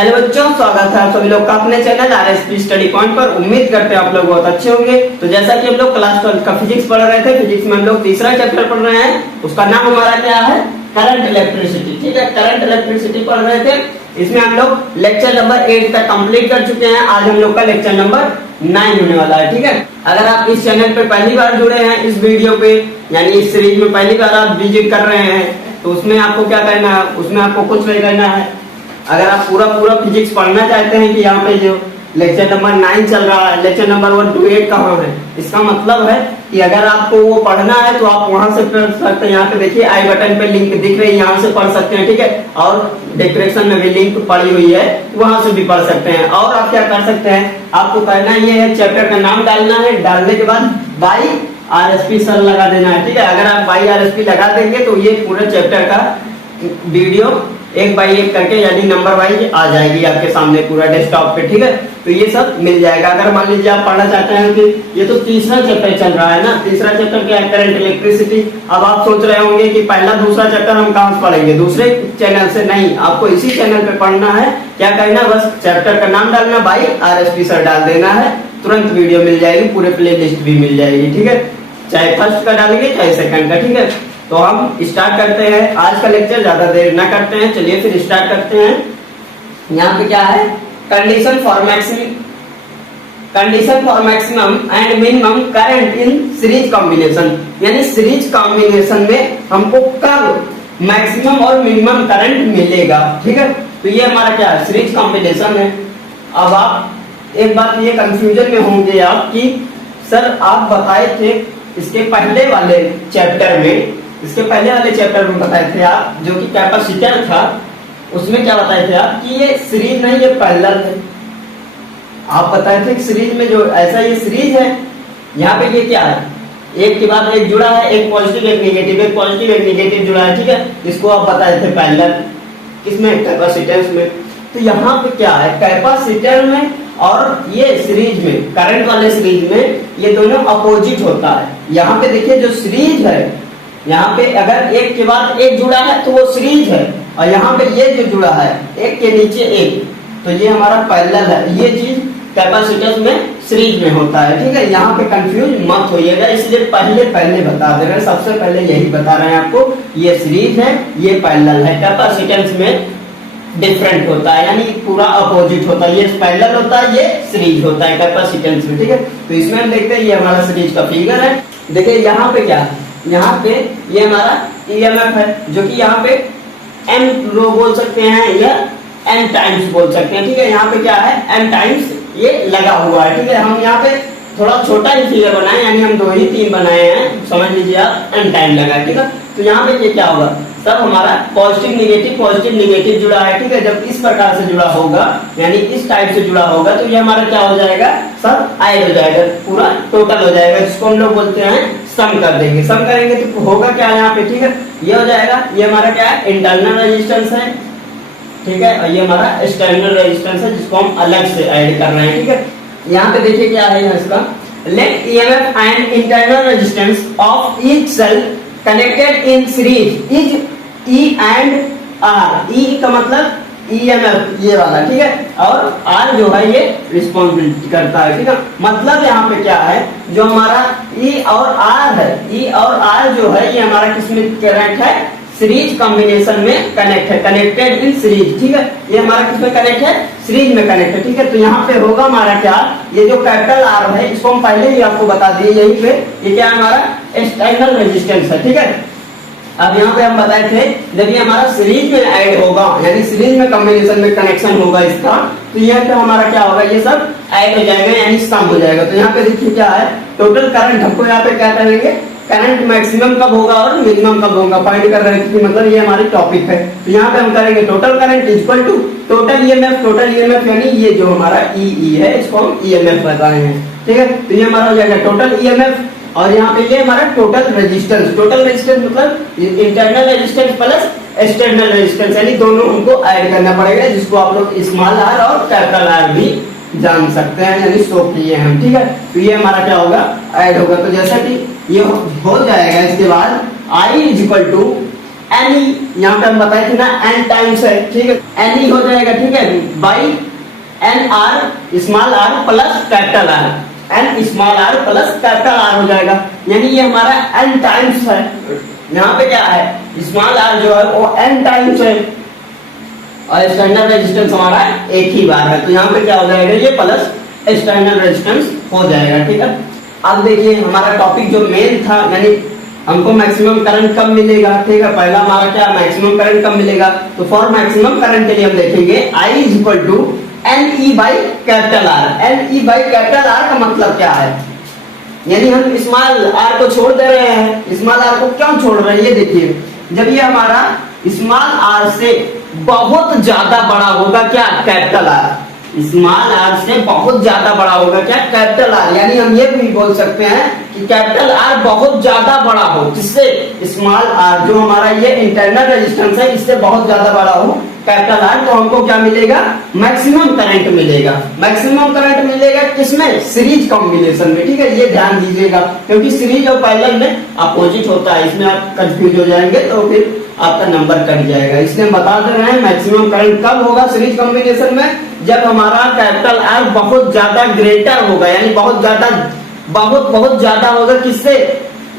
Hello बच्चों, स्वागत है आप सभी लोग का अपने चैनल आरएसपी स्टडी पॉइंट पर। उम्मीद करते हैं आप लोग बहुत अच्छे होंगे। तो जैसा कि हम लोग क्लास 12 का फिजिक्स पढ़ रहे थे, फिजिक्स में हम लोग तीसरा चैप्टर पढ़ रहे हैं। उसका नाम हमारा क्या है? Current electricity. ठीक है, करंट इलेक्ट्रिसिटी पढ़ रहे थे। इसमें हम लोग लेक्चर नंबर 8 तक कंप्लीट कर चुके हैं। आज हम लोग का लेक्चर नंबर 9 होने वाला है। ठीक है, अगर आप इस चैनल पे पहली बार जुड़े हैं, इस वीडियो पे यानी इस सीरीज में पहली बार आप विजिट कर रहे हैं, तो उसमें आपको क्या करना है? उसमें आपको कुछ नहीं करना है। अगर आप पूरा फिजिक्स पढ़ना चाहते हैं कि यहाँ पे जो लेक्चर नंबर 9 चल रहा है, लेक्चर नंबर 1 to 8 कहाँ है, इसका मतलब है कि अगर आपको वो पढ़ना है तो आप वहां से पढ़ सकते हैं। यहाँ पे देखिए आई बटन पे लिंक दिख रही है, यहाँ से पढ़ सकते हैं। ठीक है, और डिस्क्रिप्शन में भी लिंक पड़ी हुई है, वहां से भी पढ़ सकते हैं। और आप क्या कर सकते हैं, आपको करना ये है, चैप्टर का नाम डालना है, डालने के बाद बाई आरएसपी सर लगा देना है। ठीक है, अगर आप बाई आरएसपी लगा देंगे तो ये पूरे चैप्टर का वीडियो एक बाई एक करके यानी नंबर वाइज आ जाएगी आपके सामने पूरा डेस्कटॉप पे। ठीक है, तो ये सब मिल जाएगा। अगर मान लीजिए आप पढ़ना चाहते हैं कि ये तो तीसरा चैप्टर चल रहा है ना, तीसरा चैप्टर क्या है? Current electricity. अब आप सोच रहे होंगे कि पहला दूसरा चैप्टर हम कहाँ से पढ़ेंगे? दूसरे चैनल से नहीं, आपको इसी चैनल पे पढ़ना है। क्या करना? बस चैप्टर का नाम डालना, बाई आरएसपी सर डाल देना है, तुरंत वीडियो मिल जाएगी, पूरे प्ले लिस्ट भी मिल जाएगी। ठीक है, चाहे फर्स्ट का डालेंगे चाहे सेकंड का। ठीक है, तो हम स्टार्ट करते हैं आज का लेक्चर, ज्यादा देर ना करते हैं। चलिए फिर स्टार्ट करते हैं। यहाँ पे क्या है? Condition for maximum and minimum current in series combination. यानी सीरीज कॉम्बिनेशन में हमको कब मैक्सिमम और मिनिमम करंट मिलेगा। ठीक है, तो ये हमारा क्या है? सीरीज कॉम्बिनेशन है। अब आप एक बात ये कंफ्यूजन में होंगे आप कि सर आप बताए थे इसके पहले वाले चैप्टर में, बताए थे आप, जो कि कैपेसिटर था, उसमें क्या बताए थे आप कि ये सीरीज नहीं, ये पैरेलल है। आप बताए थे कि सीरीज में जो ऐसा ये सीरीज है, यहाँ पे ये क्या है? एक के बाद एक जुड़ा है, एक पॉजिटिव एक निगेटिव, एक पॉजिटिव एक निगेटिव जुड़ा है। ठीक है, इसको आप बताए थे पैरेलल। किसमें? कैपेसिटेंस में। तो यहाँ पे क्या है? कैपेसिटर में और ये सीरीज में, करंट वाले सीरीज में ये दोनों अपोजिट होता है। यहाँ पे देखिए जो सीरीज है, यहाँ पे अगर एक के बाद एक जुड़ा है तो वो सीरीज है, और यहाँ पे ये जो जुड़ा है एक के नीचे एक, तो ये हमारा पैरेलल है। ये चीज कैपेसिटेंस में सीरीज में होता है। ठीक है, यहाँ पे कंफ्यूज मत होइएगा, इसलिए पहले बता दे रहे हैं, सबसे पहले यही बता रहे हैं आपको, ये सीरीज है, ये पैरेलल है। कैपेसिटेंस में डिफरेंट होता है, यानी पूरा अपोजिट होता है। ये पैरेलल होता है, ये सीरीज होता है कैपेसिटेंस में। ठीक है, तो इसमें हम देखते हैं, ये हमारा सीरीज का फिगर है। देखिए यहाँ पे क्या है? यहाँ पे ये हमारा ईएमएफ है, जो कि यहाँ पे m रो बोल सकते हैं या n टाइम्स बोल सकते हैं। ठीक है, यहाँ पे क्या है? n टाइम्स ये लगा हुआ है। ठीक है, हम यहाँ पे थोड़ा छोटा ही फिगर बनाए, यानी हम 2 ही 3 बनाए हैं, समझ लीजिए आप, n टाइम लगा है। ठीक है, तो यहाँ पे ये क्या होगा? सब हमारा पॉजिटिव निगेटिव जुड़ा है। ठीक है, जब इस प्रकार से जुड़ा होगा, यानी इस टाइप से जुड़ा होगा, तो ये हमारा क्या हो जाएगा? सब ऐड हो जाएगा, पूरा टोटल हो जाएगा, जिसको हम लोग बोलते हैं सम कर देंगे। सम करेंगे तो होगा क्या यहाँ पे? ठीक है, ये हो जाएगा, ये हमारा क्या है? इंटरनल रेजिस्टेंस है। ठीक है, और ये हमारा एक्सटर्नल रेजिस्टेंस है, जिसको हम अलग से ऐड कर रहे हैं। ठीक है, यहाँ पे देखिए क्या है इसका, let EMF and internal resistance of each cell connected in series is E and R. E का मतलब ईएमएफ ये वाला। ठीक है, और आर जो है ये रिस्पॉन्सिबिलिटी करता है। ठीक है, मतलब यहाँ पे क्या है? जो हमारा ई और आर है, ई और आर जो है ये हमारा किसमें कनेक्ट है? सीरीज कॉम्बिनेशन में कनेक्ट है, कनेक्टेड इन सीरीज। ठीक है, ये हमारा किसमें कनेक्ट है? सीरीज में कनेक्ट है। ठीक है, तो यहाँ पे होगा हमारा क्या? ये जो कैपिटल आर है, इसको हम पहले ही आपको बता दिए यहीं पे, ये क्या हमारा एक्सटर्नल रेजिस्टेंस है। ठीक है, अब यहाँ पे हम बताए थे जब ये हमारा सीरीज में ऐड होगा, यानी सीरीज में कॉम्बिनेशन में कनेक्शन होगा इसका, तो यह क्या हमारा क्या होगा? ये सब ऐड हो जाएगा, यानी सम हो जाएगा। तो यहाँ पे देखिए क्या है? टोटल करंट हमको यहाँ पे क्या करेंगे? करंट मैक्सिमम कब होगा और मिनिमम कब होगा फाइंड कर रहे हैं, क्योंकि मतलब ये हमारी टॉपिक है। तो यहाँ पे हम करेंगे total current equal to total EMF, यानी ये जो हमारा ई है, इसको हम ईएमएफ बताए हैं। ठीक है, तो ये हमारा हो जाएगा टोटल ईएमएफ, और यहाँ पे ये हमारा टोटल रेजिस्टेंस मतलब internal resistance plus external resistance, यानी दोनों हमको ऐड करना पड़ेगा, जिसको आप लोग स्मॉल आर और कैपिटल आर भी जान सकते हैं, यानी शो किए हम। ठीक है, तो ये हमारा क्या होगा? ऐड होगा। तो जैसा कि ये हो जाएगा, इसके बाद I is equal to N E, यहाँ पे हम बताए थे ना एन टाइम्स है, ठीक है, एनी हो जाएगा, ठीक है, by N R small R plus capital R, N small R plus capital R हो जाएगा, यानी ये हमारा एन टाइम्स है। यहाँ पे क्या है, स्मॉल आर जो है वो एन टाइम्स है और एक्सटर्नल रेजिस्टेंस हमारा एक ही बार है, तो यहाँ पे क्या हो जाएगा, ये प्लस एक्सटर्नल रेजिस्टेंस हो जाएगा, ठीक है। अब देखिए हमारा टॉपिक जो मेन था, यानी हमको मैक्सिमम करंट कब मिलेगा, ठीक है, पहला हमारा क्या मैक्सिमम करंट कब मिलेगा, तो फॉर मैक्सिमम करंट के लिए हम देखेंगे I is equal to N E by capital R. N E by capital R का मतलब क्या है, यानी हम स्मॉल आर को छोड़ दे रहे हैं। स्मॉल आर को क्यों छोड़ रहे हैं, ये देखिए, जब ये हमारा स्मॉल आर से बहुत ज्यादा बड़ा होगा क्या, कैपिटल आर, स्मॉल आर से बहुत ज्यादा बड़ा होगा क्या, कैपिटल आर, यानी हम ये भी बोल सकते हैं कि कैपिटल आर बहुत ज्यादा बड़ा हो, किससे, स्मॉल आर जो हमारा ये इंटरनल रेजिस्टेंस है इससे बहुत ज्यादा बड़ा हो कैपिटल आर, तो हमको क्या मिलेगा, मैक्सिमम करंट मिलेगा। मैक्सिमम करंट मिलेगा किसमें, सीरीज कॉम्बिनेशन में, ठीक है, ये ध्यान दीजिएगा, क्योंकि सीरीज और पैरेलल में अपोजिट होता है, इसमें आप कंफ्यूज हो जाएंगे तो फिर आपका नंबर कट जाएगा, इसलिए हम बता दे रहे हैं मैक्सिमम करंट कब होगा सीरीज कॉम्बिनेशन में, जब हमारा कैपिटल आर बहुत ज्यादा ग्रेटर होगा, यानी बहुत ज्यादा होगा किससे,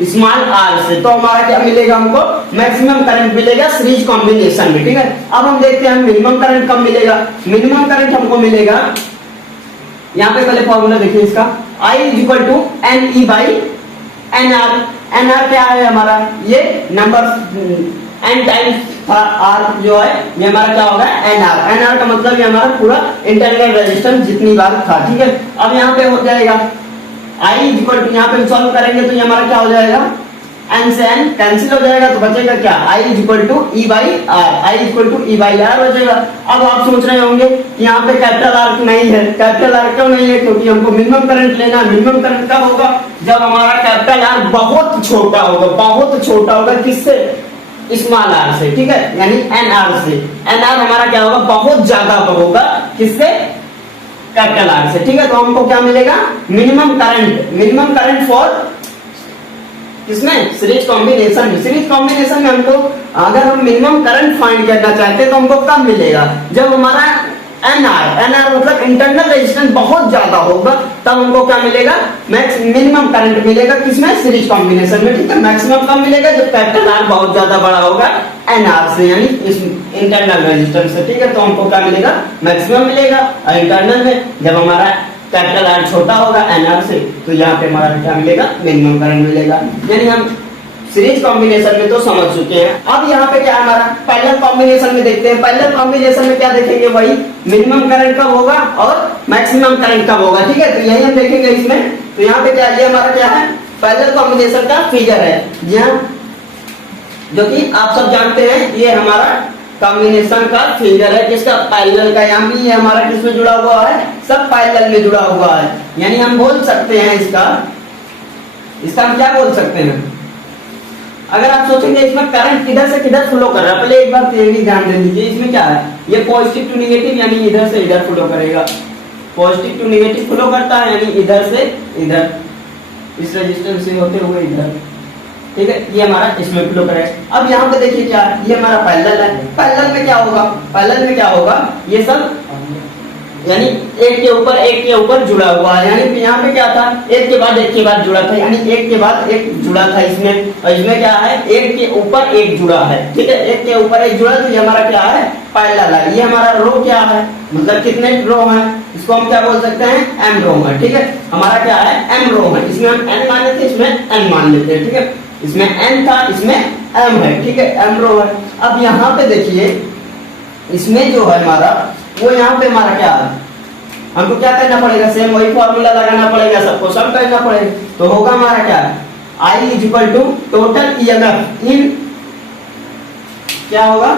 स्मॉल आर से, तो हमारा क्या मिलेगा, हमको मैक्सिमम करंट मिलेगा सीरीज कॉम्बिनेशन में, ठीक है। अब हम देखते हैं मिनिमम करंट कब मिलेगा। मिनिमम करंट हमको मिलेगा, यहाँ पे पहले फॉर्मूला देखिए इसका, I is equal to N E by N R. N R क्या है हमारा, ये नंबर एन टाइम्स आर जो है ये हमारा क्या होगा, एन आर। एन आर का मतलब ये हमारा पूरा इंटरनल रेजिस्टेंस जितनी बार था, ठीक है। अब यहाँ पे हो जाएगा I इज इक्वल टू, यहाँ पे हम सॉल्व करेंगे तो ये हमारा क्या हो जाएगा, एन से एन कैंसिल हो जाएगा, तो बचेगा क्या, I is equal to E by R. I is equal to E by R हो जाएगा। अब आप सोच रहे होंगे कि यहाँ पे कैपिटल आर नहीं है, कैपिटल आर क्यों नहीं है, क्योंकि हमको मिनिमम करंट लेना है। मिनिमम करंट कब होगा, जब हमारा कैपिटल आर बहुत छोटा होगा, किससे, स्मॉल आर से, ठीक है, यानी एन आर से। एन आर हमारा क्या होगा, बहुत ज्यादा होगा, किससे, कैपिटल आर से, ठीक है। तो हमको क्या मिलेगा, मिनिमम करंट फॉर किसमें, सीरीज कॉम्बिनेशन में। सीरीज कॉम्बिनेशन में हमको अगर हम मिनिमम करंट फाइंड करना चाहते हैं तो हमको कब मिलेगा, जब हमारा एन आर मतलब इंटरनल रेजिस्टेंस बहुत ज्यादा होगा, तब हमको क्या मिलेगा, मिनिमम करंट मिलेगा किसमें, सीरीज कॉम्बिनेशन में, ठीक है। मैक्सिमम कब मिलेगा, जब कैपिटल आर बहुत ज्यादा बड़ा होगा एन आर से, यानी इस इंटरनल रेजिस्टेंस से, ठीक है। तो हमको क्या मिलेगा, मैक्सिमम मिलेगा। और इंटरनल में जब हमारा कैपिटल आर छोटा होगा एन आर से, तो यहाँ पे हमारा क्या मिलेगा, मिनिमम करंट मिलेगा। यानी हम सीरीज कॉम्बिनेशन में तो समझ चुके हैं। अब यहाँ पे क्या हमारा पैरेलल कॉम्बिनेशन में देखते हैं। पैरेलल कॉम्बिनेशन में क्या देखेंगे, वही मिनिमम करंट कब होगा और मैक्सिमम करंट कब होगा, ठीक है। तो यही हम देखेंगे इसमें। तो यहाँ पे क्या, ये हमारा क्या है, पैरेलल कॉम्बिनेशन का फिगर है, जो कि आप सब जानते हैं, ये हमारा कॉम्बिनेशन का फिगर है, किसका, पैरेलल का। यहाँ भी ये हमारा किसमें जुड़ा हुआ है, सब पैरेलल में जुड़ा हुआ है। यानी हम बोल सकते हैं इसका हम क्या बोल सकते हैं, अगर आप सोचेंगे इसमें करंट किधर से किधर फ्लो कर रहा है, पहले एक बार ये भी ध्यान दे लीजिए, इसमें क्या है, ये पॉजिटिव टू नेगेटिव, यानी इधर से इधर फ्लो करेगा, पॉजिटिव टू नेगेटिव फ्लो करता है, यानी इधर से इधर, इस रेजिस्टेंस से होते हुए इधर, ठीक है, ये हमारा इसमें फ्लो करेगा। अब यहाँ पे देखिए क्या है, ये हमारा पैरेलल है। पैरेलल में क्या होगा, ये सब यानी एक के ऊपर जुड़ा हुआ है, यानी यहाँ पे क्या था, एक के बाद जुड़ा था, यानी एक के बाद एक जुड़ा था इसमें, और इसमें क्या है, एक के ऊपर एक जुड़ा है, ठीक है, एक के ऊपर एक जुड़ा, तो ये हमारा क्या है, पैरेलल है। ये हमारा रो क्या है, मतलब कितने रो है, इसको हम क्या बोल सकते हैं, एम रो है, ठीक है। हमारा क्या है, एम रो है, इसमें हम एन मान लेते हैं, इसमें एन मान लेते हैं, ठीक है। इसमें एन था, इसमें एम है, ठीक है, एम रो है। अब यहाँ पे देखिए, इसमें जो है हमारा, वो यहाँ पे हमारा क्या है, हमको क्या करना पड़ेगा, सेम वही फॉर्मूला लगाना पड़ेगा, सबको सम करना पड़ेगा। तो होगा हमारा क्या, I is equal to total EMF in, क्या होगा,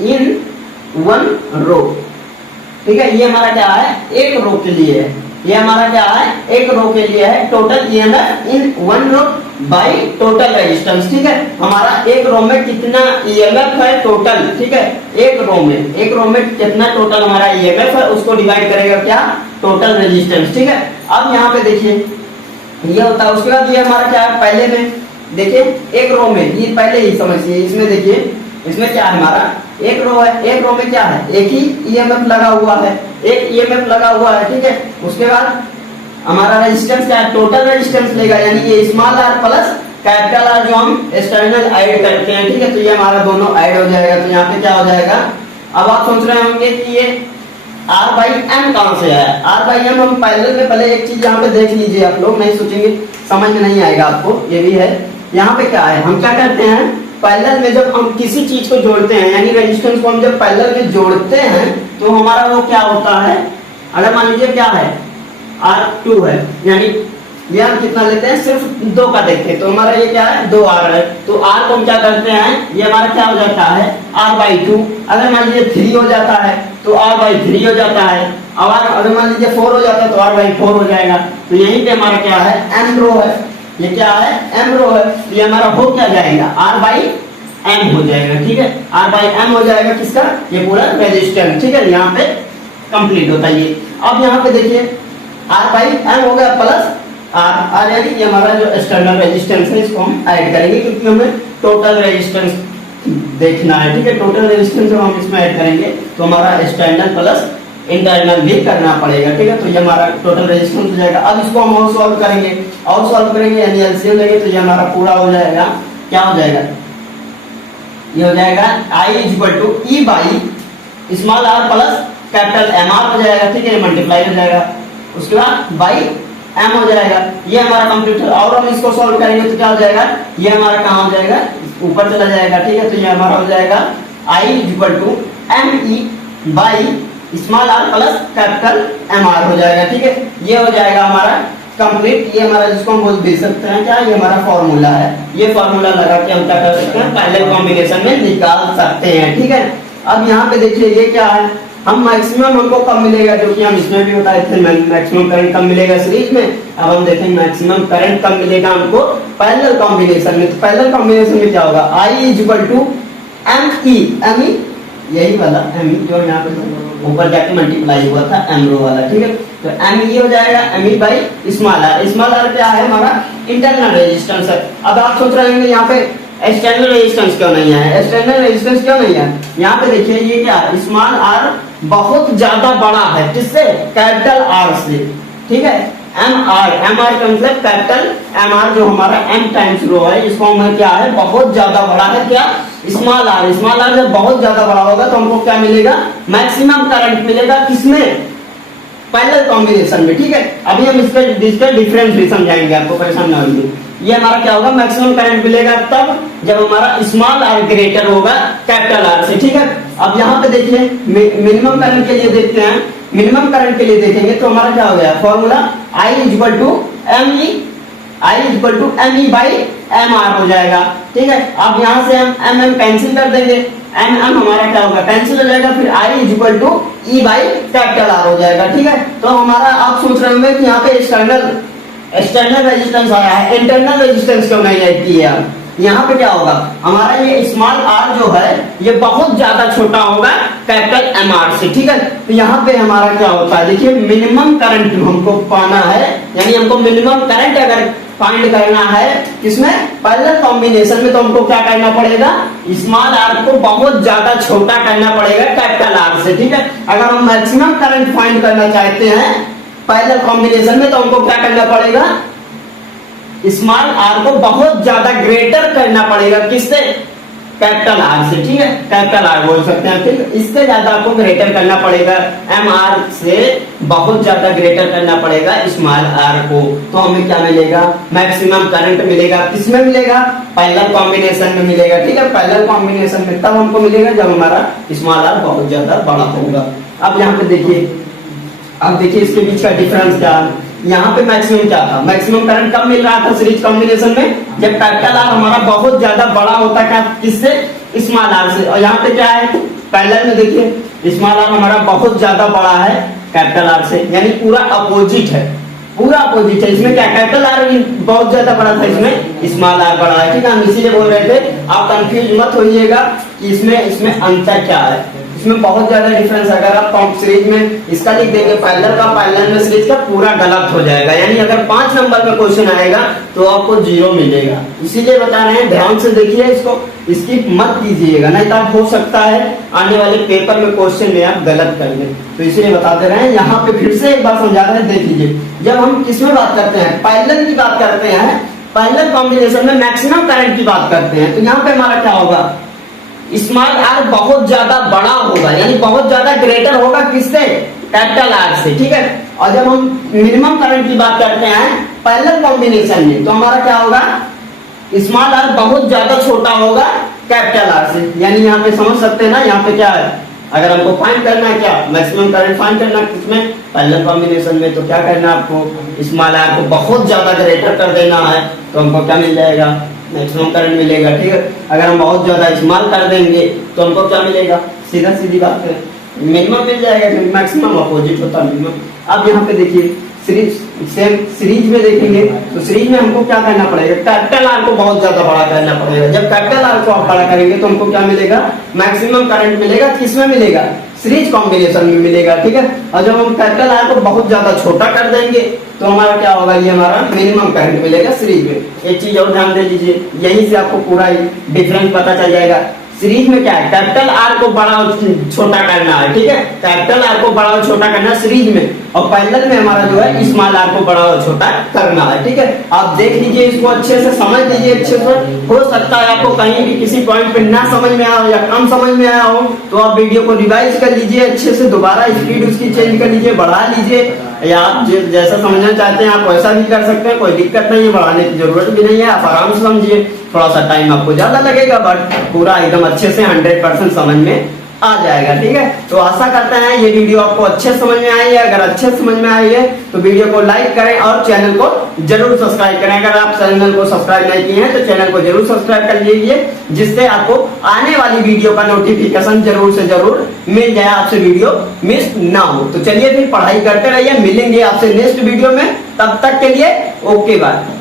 इन वन रो, ठीक है। ये हमारा क्या है, एक रो के लिए है, ये हमारा क्या है, एक रो के लिए है, total EMF in one row by total resistance, ठीक है। हमारा एक रो में कितना ईएमएफ है टोटल, ठीक है, एक रो में कितना टोटल हमारा ईएमएफ है, उसको डिवाइड करेगा क्या, टोटल रेजिस्टेंस, ठीक है। अब यहाँ पे देखिए ये होता है, उसके बाद ये हमारा क्या है, पहले में देखिए एक रो में, ये पहले ही समझिए, इसमें देखिए इसमें क्या है हमारा, एक रो है, एक रो में क्या है, एक ही ईएमएफ लगा हुआ है, एक ईएमएफ लगा हुआ है, ठीक है। उसके बाद हमारा रेजिस्टेंस क्या है, टोटल रेजिस्टेंस लेगा, यानी ये small R plus capital R जो हम एक्सटर्नल ऐड करते हैं, ठीक है। तो ये हमारा दोनों ऐड हो जाएगा, तो यहाँ पे क्या हो जाएगा, अब आप सोच रहे होंगे कि ये आर बाई एम कहां से है, आर बाई एम हम पैरेलल में, पहले एक चीज यहाँ पे देख लीजिए, आप लोग नहीं सोचेंगे, समझ में नहीं आएगा आपको, ये भी है। यहाँ पे क्या है, हम क्या करते हैं पैरेलल में, जब हम किसी चीज को जोड़ते हैं, यानी रेजिस्टेंस को हम जब पैरेलल में जोड़ते हैं, तो हमारा वो क्या होता है, अगर मान लीजिए क्या है R2 है, यानी ये हम कितना लेते हैं, सिर्फ 2 का देखते हैं, तो हमारा ये क्या है 2R है, तो R को हम क्या करते हैं, ये हमारा क्या हो जाता है R/2। अगर मान लीजिए 3 हो जाता है तो R/3 हो जाता है, अगर मान लीजिए 4 हो जाता है तो R/4 हो जाएगा। तो यहीं पे हमारा क्या है M रो है, ये क्या है M रो है, तो ये हमारा हो क्या जाएगा R/M हो जाएगा, ठीक है। R/M हो जाएगा किसका, ये पूरा रेजिस्टेंस, ठीक है, यहाँ पे कंप्लीट होता है ये। अब यहाँ पे देखिए R/M हो गया प्लस R यानी कि हमारा जो एक्सटर्नल रेजिस्टेंस है, इसको हम ऐड करेंगे, क्योंकि हमें टोटल रेजिस्टेंस देखना है, ठीक है। टोटल रेजिस्टेंस जब हम इसमें ऐड करेंगे तो हमारा एक्सटर्नल प्लस इंटरनल भी करना पड़ेगा, ठीक है। तो ये हमारा टोटल रेजिस्टेंस हो जाएगा। अब इसको हम और सॉल्व करेंगे, और सॉल्व करेंगे यानी एलसीएम लेंगे, तो ये हमारा पूरा हो जाएगा, क्या हो जाएगा, ये हो जाएगा I = E by small r plus capital MR हो जाएगा, ठीक है, मल्टीप्लाई हो जाएगा, उसके बाद बाई M हो जाएगा। ये हमारा कंप्लीट है। और हम इसको सॉल्व करेंगे तो क्या हो जाएगा, ये हमारा कहाँ हो जाएगा, ऊपर चला जाएगा, ठीक है। तो ये हमारा हो जाएगा I = ME by small r plus capital MR हो जाएगा, ठीक है। ये हो जाएगा हमारा कंप्लीट, ये हमारा जिसको हम बोल दे सकते हैं क्या, ये हमारा फॉर्मूला है। ये फॉर्मूला लगा के हम क्या कर सकते हैं, पैरेलल कॉम्बिनेशन में निकाल सकते हैं, ठीक है। अब यहाँ पे देखिए ये क्या है, हम मैक्सिमम हमको कब मिलेगा, जो कि हम इसमें भी बताए थे, मैक्सिमम करंट कब मिलेगा सीरीज में। अब हम देखेंगे मैक्सिमम करंट कब मिलेगा हमको पैरेलल कॉम्बिनेशन में। तो पैरेलल कॉम्बिनेशन में क्या होगा, I = ME, यही वाला ME जो यहाँ पे ऊपर जाके मल्टीप्लाई हुआ था M रो वाला, ठीक है। तो ME हो जाएगा ME बाई स्मॉल r क्या है हमारा इंटरनल रेजिस्टेंस है। अब आप सोच रहे होंगे यहाँ पे एक्सटर्नल रेजिस्टेंस क्यों नहीं है, एक्सटर्नल रेजिस्टेंस क्यों नहीं है। यहाँ पे देखिए ये क्या है, स्मॉल r बहुत ज्यादा बड़ा है, किससे, कैपिटल R से, ठीक है। MR का मतलब कैपिटल MR जो हमारा M टाइम्स रो है, इसको हम क्या है बहुत ज्यादा बड़ा है, क्या स्मॉल r जब बहुत ज्यादा बड़ा होगा तो हमको क्या मिलेगा, मैक्सिमम करंट मिलेगा, किसमें, पैरेलल कॉम्बिनेशन में, ठीक है। अभी हम इसका डिफरेंस भी समझाएंगे, आपको परेशान ना होइए। ये हमारा क्या होगा, मैक्सिमम करंट मिलेगा तब जब हमारा स्मॉल r ग्रेटर होगा कैपिटल R से, ठीक है। अब यहाँ पे देखिए मिनिमम करंट के लिए देखते हैं, मिनिमम करंट के लिए देखेंगे तो हमारा क्या हो गया formula, I = ME by MR हो जाएगा, ठीक है। अब यहाँ से हम MM कैंसिल कर देंगे, MM हमारा क्या होगा, कैंसिल हो जाएगा, फिर I = E by capital R हो जाएगा, ठीक है। तो हमारा आप सोच रहे होंगे कि यहाँ पे एक्सटर्नल रेजिस्टेंस आया है, इंटरनल रेजिस्टेंस क्यों नहीं ऐड किया। यहाँ पे क्या होगा, हमारा ये स्मॉल r जो है ये बहुत ज्यादा छोटा होगा कैपिटल MR से, ठीक है। तो यहाँ पे हमारा क्या होता है, देखिए मिनिमम करंट हमको पाना है, यानी हमको मिनिमम करंट अगर फाइंड करना है किसमें, पैरेलल कॉम्बिनेशन में, तो हमको क्या करना पड़ेगा, स्मॉल r को बहुत ज्यादा छोटा करना पड़ेगा कैपिटल R से, ठीक है। अगर हम मैक्सिमम करंट फाइंड करना चाहते हैं पैरेलल कॉम्बिनेशन में, तो हमको क्या करना पड़ेगा, स्मॉल r को बहुत ज्यादा ग्रेटर करना पड़ेगा, किससे, कैपिटल R से, ठीक है, कैपिटल R बोल सकते हैं। फिर इससे ज्यादा आपको ग्रेटर करना पड़ेगा, MR से बहुत ज्यादा ग्रेटर करना पड़ेगा स्मॉल r को, तो हमें क्या मिलेगा, मैक्सिमम करंट मिलेगा, किसमें मिलेगा, पैरेलल कॉम्बिनेशन में मिलेगा, ठीक है। पैरेलल कॉम्बिनेशन में तब हमको मिलेगा जब हमारा स्मॉल r बहुत ज्यादा बड़ा होगा। अब यहाँ पे देखिए, अब देखिए इसके बीच का डिफरेंस क्या है। यहाँ पे मैक्सिमम क्या था, मैक्सिमम करंट कब मिल रहा था सीरीज कॉम्बिनेशन में, जब कैपिटल R हमारा बहुत ज्यादा बड़ा होता है, किससे, स्मॉल r से। और यहाँ पे क्या है, पैरेलल में देखिए स्मॉल r हमारा बहुत ज्यादा बड़ा है कैपिटल R से, यानी पूरा अपोजिट है, पूरा अपोजिट है। इसमें क्या कैपिटल R बहुत ज्यादा बड़ा था, इसमें स्मॉल r बड़ा है, ठीक है। हम इसीलिए बोल रहे थे, आप कंफ्यूज मत होइएगा कि इसमें अंतर क्या है। इसमें बहुत ज्यादा डिफरेंस। अगर आप सीरीज में इसका लिख देंगे पैरेलल का, पैरेलल में सीरीज का, पूरा गलत हो जाएगा। यानी अगर 5 नंबर में क्वेश्चन आएगा तो आपको 0 मिलेगा। इसीलिए बता रहे हैं, ध्यान से देखिए इसको, इसकी मत कीजिएगा, नहीं तो आप हो सकता है आने वाले पेपर में क्वेश्चन में आप गलत कर दें। तो इसीलिए बता दे रहे हैं। यहाँ पे फिर से एक बार समझा रहे हैं, देख लीजिए। जब हम किसमें बात करते हैं, पैरेलल की बात करते हैं, पैरेलल कॉम्बिनेशन में मैक्सिमम करंट की बात करते हैं, तो यहाँ पे हमारा क्या होगा, स्मॉल आर बहुत ज्यादा बड़ा होगा, यानी बहुत ज्यादा ग्रेटर होगा किससे, कैपिटल आर से, ठीक है। और जब हम मिनिमम करंट की बात करते हैं पैरेलल कॉम्बिनेशन में, तो हमारा क्या होगा, स्मॉल आर बहुत ज्यादा छोटा होगा कैपिटल आर से। यानी यहाँ पे समझ सकते हैं ना, यहाँ पे क्या है, अगर हमको फाइंड करना है क्या, मैक्सिमम करंट फाइंड करना है किसमें, पैरेलल कॉम्बिनेशन में, तो क्या करना है आपको, स्मॉल आर को बहुत ज्यादा ग्रेटर कर देना है, तो हमको क्या मिल जाएगा, मैक्सिमम करंट मिलेगा, ठीक है। अगर हम बहुत ज्यादा स्मॉल कर देंगे तो हमको क्या मिलेगा, सीधा सीधी बात है, मिनिमम मिल जाएगा, क्योंकि मैक्सिमम अपोजिट होता है मिनिमम। अब यहाँ पे देखिए सीरीज, सेम सीरीज में देखेंगे तो सीरीज में हमको क्या करना पड़ेगा, कैपिटल आर को बहुत ज्यादा बड़ा करना पड़ेगा। जब कैपिटल आर को आप बड़ा करेंगे तो हमको क्या मिलेगा, मैक्सिमम करंट मिलेगा, किसमें मिलेगा, सीरीज कॉम्बिनेशन में मिलेगा, ठीक है। और जब हम कैपिटल आर को बहुत ज्यादा छोटा कर देंगे तो हमारा क्या होगा, ये हमारा मिनिमम करंट मिलेगा सीरीज में। एक चीज और ध्यान दे लीजिए, यहीं से आपको पूरा डिफरेंस पता चल जाएगा। सीरीज में क्या है, कैपिटल आर को बड़ा और छोटा करना है, ठीक है, कैपिटल आर को बड़ा और छोटा करना है सीरीज में, और पैरेलल में हमारा जो है स्मॉल आर को बड़ा और छोटा करना है, ठीक है। आप देख लीजिए, इसको अच्छे से समझ लीजिए, अच्छे से। हो सकता है आपको कहीं भी किसी पॉइंट पे ना समझ में आया हो या कम समझ में आया हो, तो आप वीडियो को रिवाइज कर लीजिए अच्छे से, दोबारा स्पीड उसकी चेंज कर लीजिए, बढ़ा लीजिए, या आप जैसा समझना चाहते हैं आप वैसा भी कर सकते हैं, कोई दिक्कत नहीं है, बढ़ाने की जरूरत भी नहीं है, आप आराम से समझिए। थोड़ा सा टाइम आपको ज्यादा लगेगा, बट पूरा एकदम अच्छे से 100% समझ में आ जाएगा, ठीक है। तो आशा करते हैं ये वीडियो आपको अच्छे समझ में आई है। अगर अच्छे समझ में आई है तो वीडियो को लाइक करें और चैनल को जरूर सब्सक्राइब करें। अगर आप चैनल को सब्सक्राइब नहीं किए हैं तो चैनल को जरूर सब्सक्राइब कर लीजिए, जिससे आपको आने वाली वीडियो का नोटिफिकेशन जरूर से जरूर मिल जाए, आपसे वीडियो मिस ना हो। तो चलिए फिर पढ़ाई करते रहिए, मिलेंगे आपसे नेक्स्ट वीडियो में, तब तक के लिए ओके बाय।